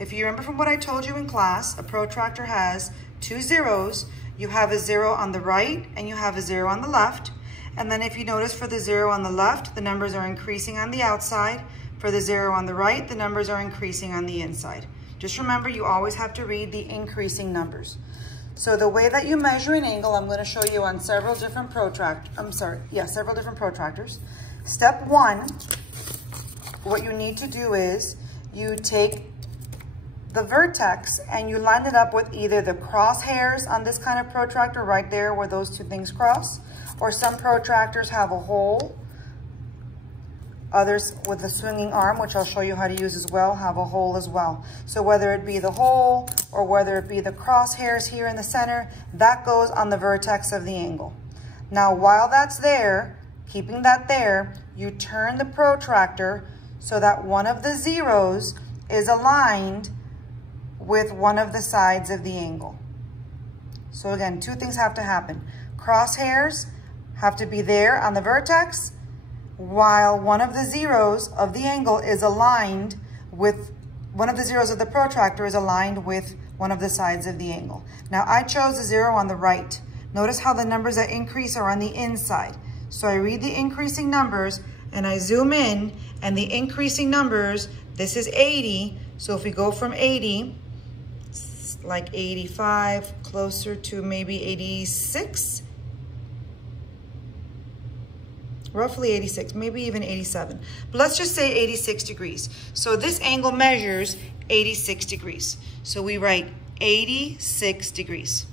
If you remember from what I told you in class, a protractor has two zeros. You have a zero on the right and you have a zero on the left. And then if you notice for the zero on the left, the numbers are increasing on the outside. For the zero on the right, the numbers are increasing on the inside. Just remember, you always have to read the increasing numbers. So the way that you measure an angle, I'm going to show you on several different several different protractors. Step one, what you need to do is you take the vertex and you line it up with either the crosshairs on this kind of protractor right there where those two things cross, or some protractors have a hole. Others with the swinging arm, which I'll show you how to use as well, have a hole as well. So whether it be the hole or whether it be the crosshairs here in the center, that goes on the vertex of the angle. Now, while that's there, keeping that there, you turn the protractor so that one of the zeros is aligned with one of the sides of the angle. So again, two things have to happen. Crosshairs have to be there on the vertex, while one of the zeros of the angle is aligned with, one of the zeros of the protractor is aligned with one of the sides of the angle. Now I chose the zero on the right. Notice how the numbers that increase are on the inside. So I read the increasing numbers and I zoom in, and the increasing numbers, this is 80. So if we go from 80, like 85, closer to maybe 86, roughly 86, maybe even 87. But let's just say 86 degrees. So this angle measures 86 degrees. So we write 86 degrees.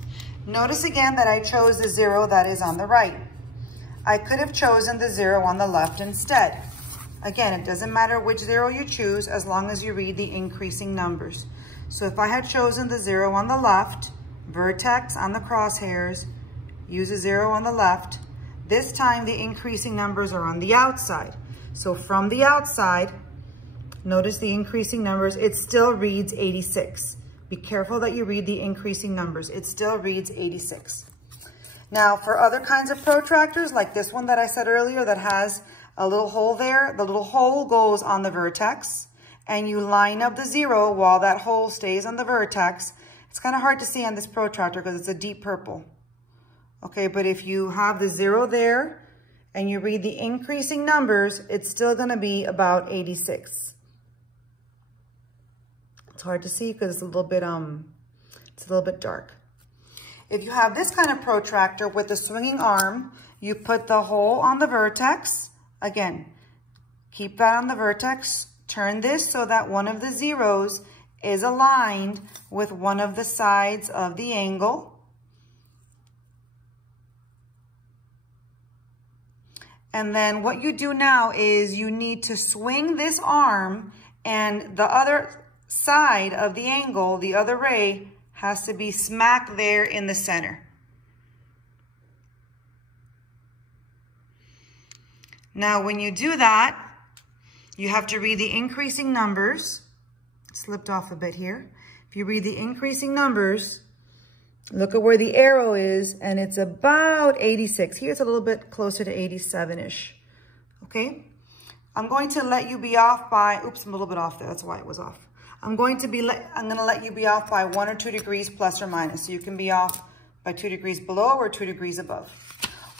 Notice again that I chose the zero that is on the right. I could have chosen the zero on the left instead. Again, it doesn't matter which zero you choose as long as you read the increasing numbers. So if I had chosen the zero on the left, vertex on the crosshairs, use a zero on the left, this time the increasing numbers are on the outside. So from the outside, notice the increasing numbers, it still reads 86. Be careful that you read the increasing numbers. It still reads 86. Now for other kinds of protractors, like this one that I said earlier that has a little hole there, the little hole goes on the vertex and you line up the zero while that hole stays on the vertex. It's kind of hard to see on this protractor because it's a deep purple. Okay, but if you have the zero there and you read the increasing numbers, it's still going to be about 86. It's hard to see because it's a little bit dark. If you have this kind of protractor with the swinging arm, you put the hole on the vertex. Again, keep that on the vertex. Turn this so that one of the zeros is aligned with one of the sides of the angle. And then what you do now is you need to swing this arm, and the other side of the angle, the other ray, has to be smack there in the center. Now when you do that, you have to read the increasing numbers. Slipped off a bit here. If you read the increasing numbers, look at where the arrow is, and it's about 86. Here it's a little bit closer to 87-ish, okay? I'm going to let you be off by, oops, I'm a little bit off there. That's why it was off. I'm going to let you be off by 1 or 2 degrees plus or minus. So you can be off by 2 degrees below or 2 degrees above.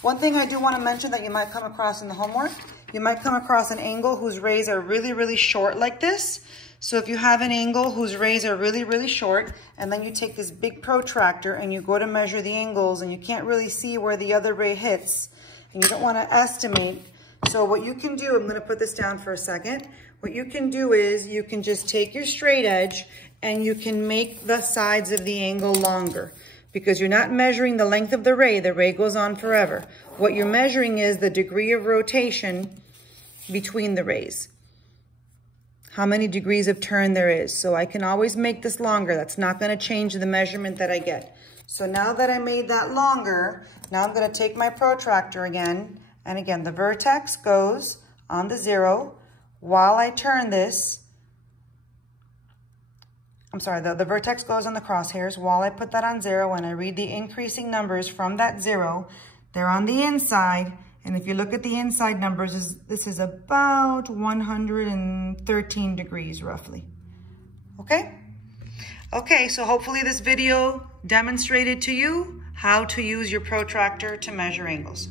One thing I do want to mention that you might come across in the homework, you might come across an angle whose rays are really, really short like this. So if you have an angle whose rays are really, really short, and then you take this big protractor and you go to measure the angles and you can't really see where the other ray hits, and you don't want to estimate. So what you can do, I'm going to put this down for a second. What you can do is you can just take your straight edge and you can make the sides of the angle longer, because you're not measuring the length of the ray goes on forever. What you're measuring is the degree of rotation between the rays. How many degrees of turn there is. So I can always make this longer. That's not going to change the measurement that I get. So now that I made that longer, now I'm going to take my protractor again. And again, the vertex goes on the zero. While I turn this, I'm sorry, the vertex goes on the crosshairs. While I put that on zero and I read the increasing numbers from that zero, they're on the inside. And if you look at the inside numbers, this is about 113 degrees roughly. Okay? Okay, so hopefully this video demonstrated to you how to use your protractor to measure angles.